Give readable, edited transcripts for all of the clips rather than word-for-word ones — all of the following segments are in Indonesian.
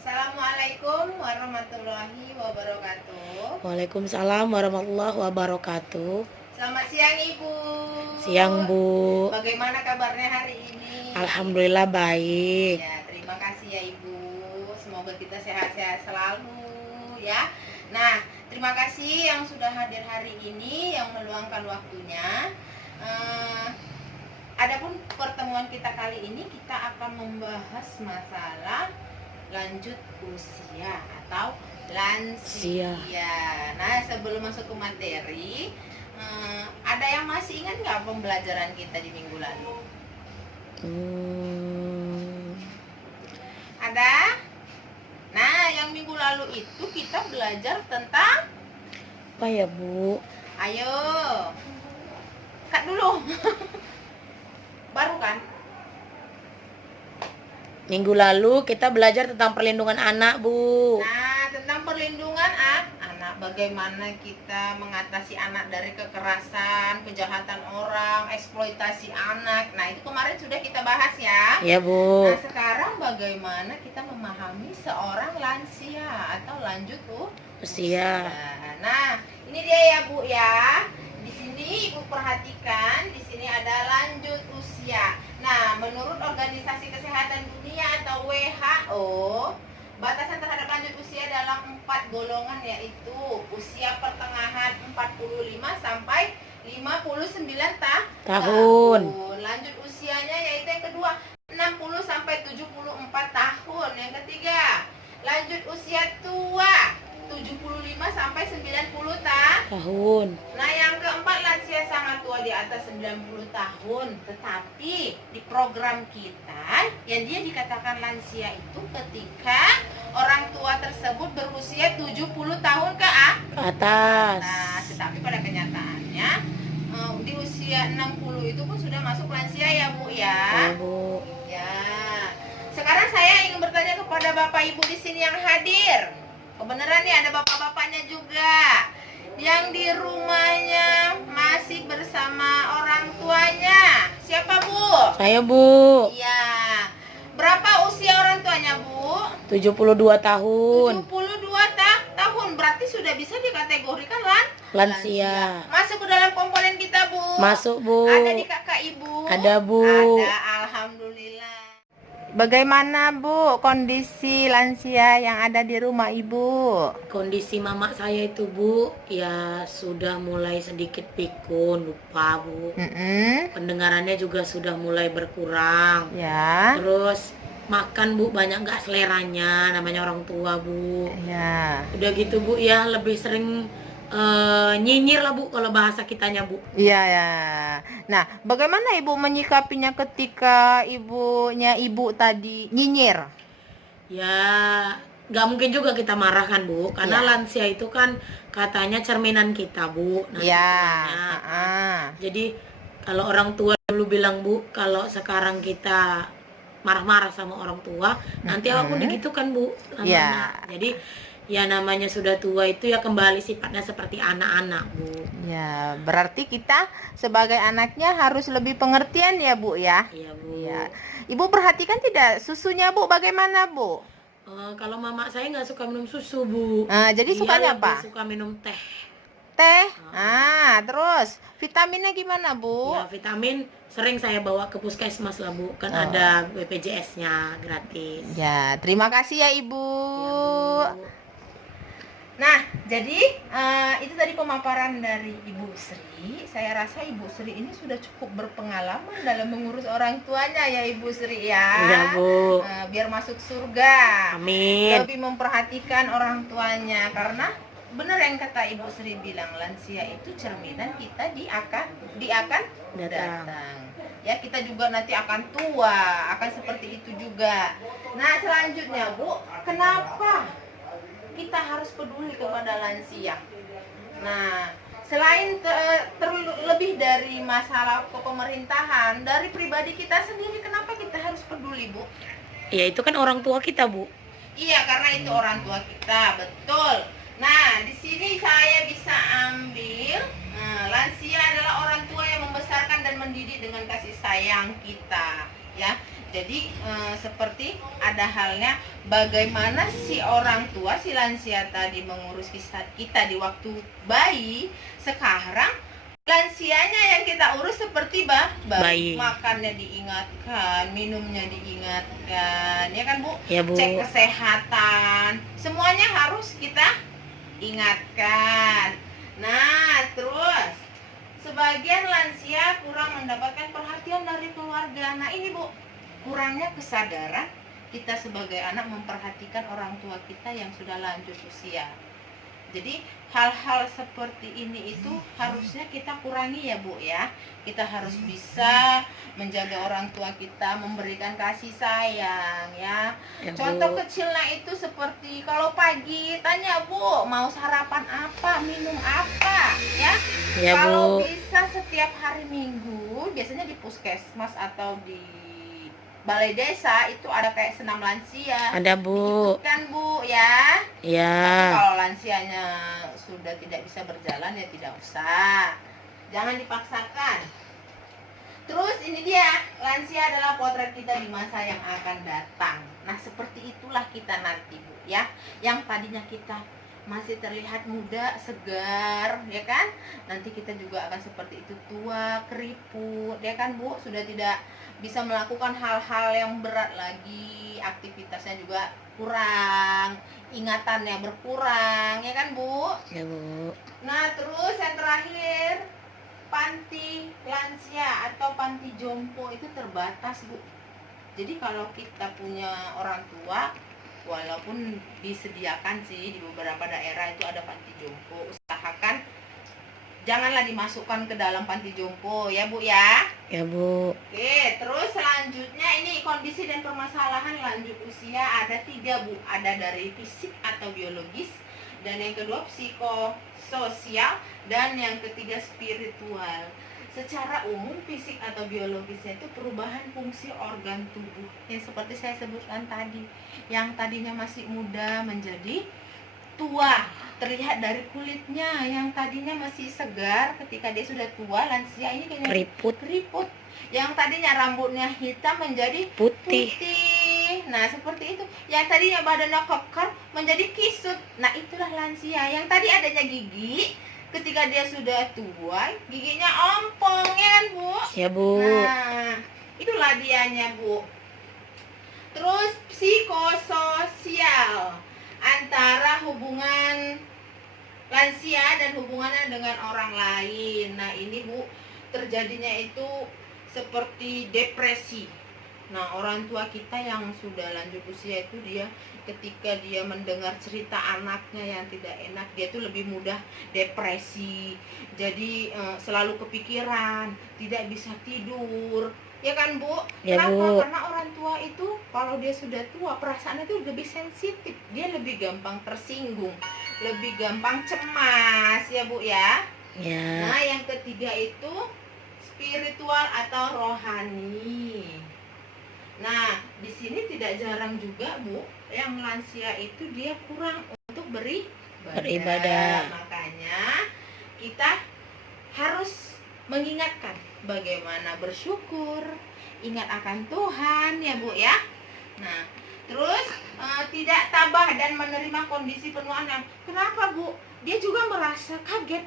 Assalamualaikum warahmatullahi wabarakatuh. Waalaikumsalam warahmatullahi wabarakatuh. Selamat siang Ibu. Siang Bu. Bagaimana kabarnya hari ini? Alhamdulillah baik. Ya, terima kasih ya Ibu. Semoga kita sehat-sehat selalu ya. Nah, terima kasih yang sudah hadir hari ini, yang meluangkan waktunya. Adapun pertemuan kita kali ini, kita akan membahas masalah lanjut usia atau lansia. Nah, sebelum masuk ke materi, ada yang masih ingat nggak pembelajaran kita di minggu lalu? Ada? Nah, yang minggu lalu itu kita belajar tentang apa ya Bu? Ayo, Kak dulu. Baru kan? Minggu lalu kita belajar tentang perlindungan anak Bu. Nah, tentang perlindungan anak, bagaimana kita mengatasi anak dari kekerasan, kejahatan orang, eksploitasi anak. Nah, itu kemarin sudah kita bahas ya. Iya Bu. Nah, sekarang bagaimana kita memahami seorang lansia atau lanjut Usia. Nah, ini dia ya Bu ya. Di sini Ibu perhatikan, di sini ada lanjut usia. Nah, menurut Organisasi Kesehatan Dunia atau WHO, batasan terhadap lanjut usia dalam 4 golongan, yaitu usia pertengahan 45 sampai 59 tahun. Lanjut usianya yaitu yang kedua 60 sampai 74 tahun. Yang ketiga, lanjut usia tua 75 sampai 90 tahun. Nah, yang keempat, lansia sangat tua di atas 90 tahun. Tetapi di program kita, yang dia dikatakan lansia itu ketika orang tua tersebut berusia 70 tahun ke atas. Nah, tetapi pada kenyataannya di usia 60 itu pun sudah masuk lansia ya Bu ya. Bu. Ya. Sekarang saya ingin bertanya kepada Bapak Ibu di sini yang hadir. Kebenaran nih, ada bapak-bapaknya juga yang di rumahnya masih bersama orang tuanya. Siapa Bu? Saya Bu. Iya. Berapa usia orang tuanya Bu? 72 tahun. 72 tahun. Berarti sudah bisa dikategorikan Lansia. Masuk ke dalam komponen kita Bu? Masuk Bu. Ada di kakak Ibu? Ada Bu. Ada, alhamdulillah. Bagaimana Bu kondisi lansia yang ada di rumah Ibu? Kondisi mama saya itu Bu, ya sudah mulai sedikit pikun, lupa Bu. Pendengarannya juga sudah mulai berkurang. Ya. Terus makan Bu banyak nggak seleranya, namanya orang tua Bu. Ya. Udah gitu Bu ya, lebih sering nyinyir lah Bu kalau bahasa kitanya Bu. Iya ya. Nah, bagaimana Ibu menyikapinya ketika ibunya Ibu tadi nyinyir? Ya nggak mungkin juga kita marahkan Bu, karena lansia itu kan katanya cerminan kita Bu. Jadi kalau orang tua dulu bilang Bu, kalau sekarang kita marah-marah sama orang tua, nanti apapun digitukan Bu. Jadi ya namanya sudah tua itu ya kembali sifatnya seperti anak-anak Bu. Ya, berarti kita sebagai anaknya harus lebih pengertian ya Bu ya. Iya Bu. Ya. Ibu perhatikan tidak susunya Bu, bagaimana Bu? Kalau mama saya nggak suka minum susu Bu. Jadi sukanya apa? Suka minum teh. Teh. Terus vitaminnya gimana Bu? Ya vitamin sering saya bawa ke puskesmas lah Bu, kan ada BPJS-nya gratis. Ya, terima kasih ya Ibu. Ya, Bu. Nah, jadi itu tadi pemaparan dari Ibu Sri. Saya rasa Ibu Sri ini sudah cukup berpengalaman dalam mengurus orang tuanya ya Ibu Sri ya. Iya Bu. Biar masuk surga. Amin. Lebih memperhatikan orang tuanya, karena benar yang kata Ibu Sri bilang, lansia itu cerminan kita di akan datang. Ya, kita juga nanti akan tua, akan seperti itu juga. Nah, selanjutnya Bu, kenapa kita harus peduli kepada lansia? Nah, selain terlebih dari masalah kepemerintahan, dari pribadi kita sendiri, kenapa kita harus peduli Bu? Ya itu kan orang tua kita Bu. Iya, karena itu orang tua kita, betul. Nah, di sini saya bisa ambil lansia adalah orang tua yang membesarkan dan mendidik dengan kasih sayang kita, ya. Jadi seperti ada halnya bagaimana si orang tua, si lansia tadi mengurus kita di waktu bayi, sekarang lansianya yang kita urus seperti bayi. Makannya diingatkan, minumnya diingatkan, ya kan Bu? Ya, Bu. Cek kesehatan, semuanya harus kita ingatkan. Nah, terus sebagian lansia kurang mendapatkan perhatian dari keluarga. Nah, ini Bu, kurangnya kesadaran kita sebagai anak memperhatikan orang tua kita yang sudah lanjut usia. Jadi hal-hal seperti ini itu harusnya kita kurangi ya Bu ya. Kita harus bisa menjaga orang tua kita, memberikan kasih sayang ya. Contoh kecilnya itu seperti kalau pagi tanya Bu mau sarapan apa, minum apa ya. Kalau bisa setiap hari Minggu, biasanya di puskesmas atau di balai desa itu ada kayak senam lansia. Ada Bu. Kan Bu ya. Ya. Kalau lansianya sudah tidak bisa berjalan ya tidak usah. Jangan dipaksakan. Terus ini dia, lansia adalah potret kita di masa yang akan datang. Nah, seperti itulah kita nanti Bu ya. Yang tadinya kita masih terlihat muda, segar, ya kan? Nanti kita juga akan seperti itu, tua, keriput, ya kan Bu? Sudah tidak bisa melakukan hal-hal yang berat lagi, aktivitasnya juga kurang, ingatannya berkurang, ya kan Bu? Ya Bu. Nah, terus yang terakhir, panti lansia atau panti jompo itu terbatas Bu. Jadi kalau kita punya orang tua, walaupun disediakan sih di beberapa daerah itu ada panti jompo, usahakan janganlah dimasukkan ke dalam panti jompo ya Bu ya. Ya Bu. Oke, terus selanjutnya ini kondisi dan permasalahan lanjut usia ada 3 Bu. Ada dari fisik atau biologis, dan yang kedua psikososial, dan yang ketiga spiritual. Secara umum fisik atau biologisnya itu perubahan fungsi organ tubuh yang seperti saya sebutkan tadi, yang tadinya masih muda menjadi tua. Terlihat dari kulitnya yang tadinya masih segar, ketika dia sudah tua, lansia ini kayaknya keriput. Yang tadinya rambutnya hitam menjadi putih. Nah, seperti itu. Yang tadinya badannya kekar menjadi kisut. Nah, itulah lansia. Yang tadi adanya gigi, ketika dia sudah tua, giginya ompong, ya kan Bu? Ya Bu. Nah, itulah dianya Bu. Terus psikososial, antara hubungan lansia dan hubungannya dengan orang lain. Nah, ini Bu, terjadinya itu seperti depresi. Nah, orang tua kita yang sudah lanjut usia itu dia ketika dia mendengar cerita anaknya yang tidak enak, dia tuh lebih mudah depresi. Jadi selalu kepikiran, tidak bisa tidur. Ya kan Bu? Ya, Kenapa? Bu. Karena orang tua itu kalau dia sudah tua, perasaannya itu lebih sensitif. Dia lebih gampang tersinggung, lebih gampang cemas ya Bu ya. Ya. Nah, yang ketiga itu spiritual atau rohani. Nah, di sini tidak jarang juga Bu, yang lansia itu dia kurang untuk beribadah. Makanya kita harus mengingatkan bagaimana bersyukur, ingat akan Tuhan ya Bu ya. Nah, terus tidak tabah dan menerima kondisi penuaan yang kenapa Bu? Dia juga merasa kaget.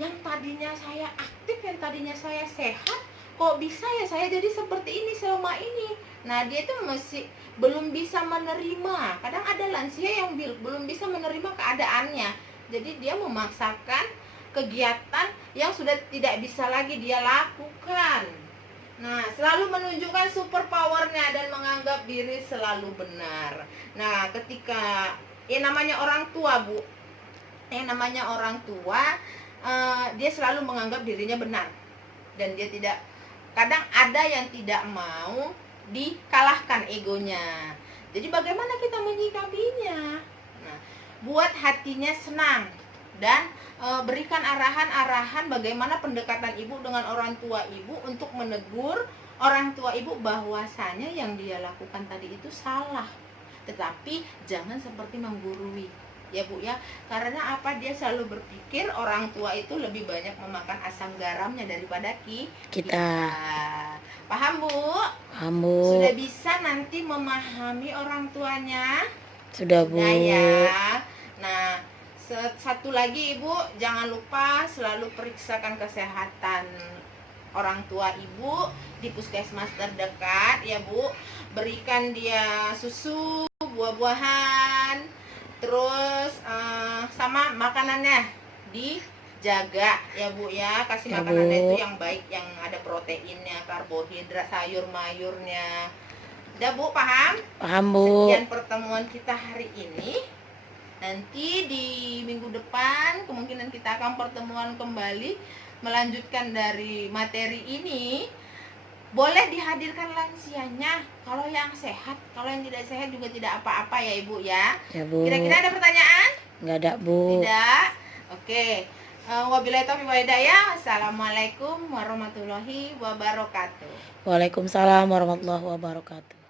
Yang tadinya saya aktif, yang tadinya saya sehat, kok bisa ya saya jadi seperti ini selama ini. Nah, dia itu masih belum bisa menerima. Kadang ada lansia yang belum bisa menerima keadaannya. Jadi dia memaksakan kegiatan yang sudah tidak bisa lagi dia lakukan. Nah, selalu menunjukkan super powernya dan menganggap diri selalu benar. Nah, ketika namanya orang tua Bu, namanya orang tua, dia selalu menganggap dirinya benar, dan dia tidak, kadang ada yang tidak mau dikalahkan egonya. Jadi bagaimana kita menyikapinya? Nah, buat hatinya senang dan berikan arahan-arahan bagaimana pendekatan ibu dengan orang tua ibu untuk menegur orang tua ibu bahwasanya yang dia lakukan tadi itu salah. Tetapi jangan seperti menggurui. ya Bu ya. Karena apa? Dia selalu berpikir orang tua itu lebih banyak memakan asam garamnya daripada kita. Paham Bu? Paham Bu. Sudah bisa nanti memahami orang tuanya? Sudah Bu. Ya. Nah, satu lagi Ibu, jangan lupa selalu periksakan kesehatan orang tua Ibu di puskesmas terdekat ya Bu. Berikan dia susu, buah-buahan, terus sama makanannya dijaga ya Bu ya. Kasih Ya, makanannya Bu. itu yang baik, yang ada proteinnya, karbohidrat, sayur mayurnya. Udah Bu, paham? Paham Bu. Sekian pertemuan kita hari ini. Nanti di minggu depan kemungkinan kita akan pertemuan kembali melanjutkan dari materi ini. Boleh dihadirkan lansianya, kalau yang sehat, kalau yang tidak sehat juga tidak apa-apa ya Ibu ya. Ya Bu. Kira-kira ada pertanyaan? Nggak ada Bu. Tidak. Oke. Wabillahi taufiq wal hidayah. Assalamualaikum warahmatullahi wabarakatuh. Waalaikumsalam warahmatullahi wabarakatuh.